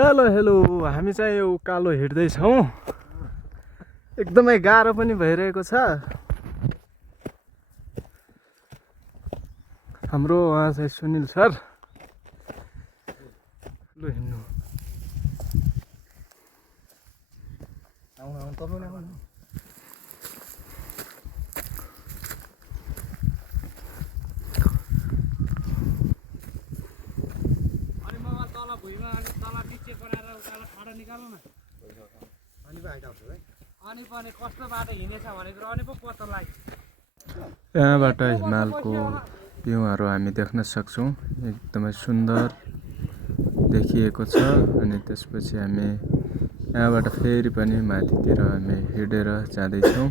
hello hello हामी चाहिँ यो उकालो हिँड्दैछौँ एकदमै गाह्रो पनि भइरहेको छ हाम्रो उहाँ चाहिँ सुनिल सर लु हिँड्नु यहाँबाट हिमालको भ्यूहरू हामी देख्न सक्छौँ एकदमै सुन्दर देखिएको छ अनि त्यसपछि हामी यहाँबाट फेरि पनि माथितिर हामी हिँडेर जाँदैछौँ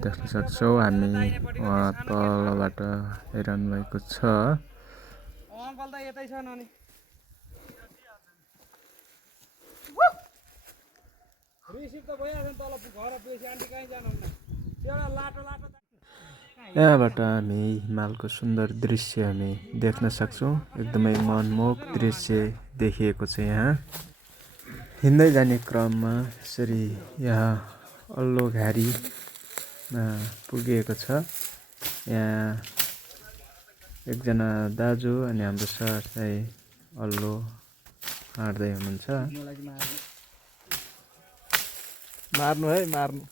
देख्न सक्छौँ हामी वहाँ तलबाट हेरिरहनु भएको छ यहाँबाट हामी हिमालको सुन्दर दृश्य हामी देख्न सक्छौँ एकदमै मनमोहक दृश्य देखिएको छ यहाँ हिँड्दै जाने क्रममा यसरी यहाँ अल्लो घारीमा पुगेको छ यहाँ एकजना दाजु अनि हाम्रो सर चाहिँ अल्लो हाड्दै हुनुहुन्छ मार्नु है मार्नु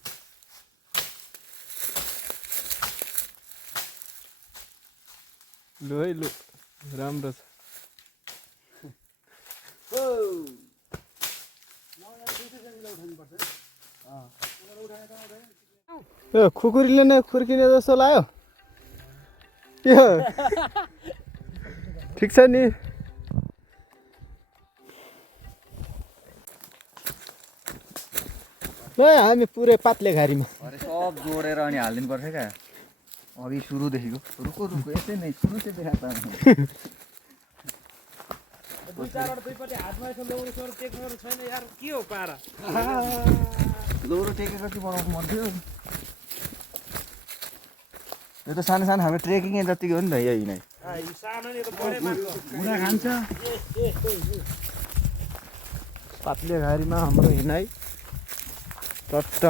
लु है लु राम्रो छ खुकुरीले नै खुर्किने जस्तो लाग्यो के हो ठिक छ नि हामी पुरै पातले घारीमा सब जोडेर अनि हालिदिनु पर्छ क्या अघि सुरुदेखिको रुको रुको यस्तै नै सुरु चाहिँ देखाएको लौरो टेकेको चाहिँ बनाउनु मन थियो यो त सानो सानो हाम्रो ट्रेकिङ जतिको हो नि त यही नै खान्छ पातले घारीमा हाम्रो हिँडाइ टट्ट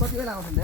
कति बेला आउँछ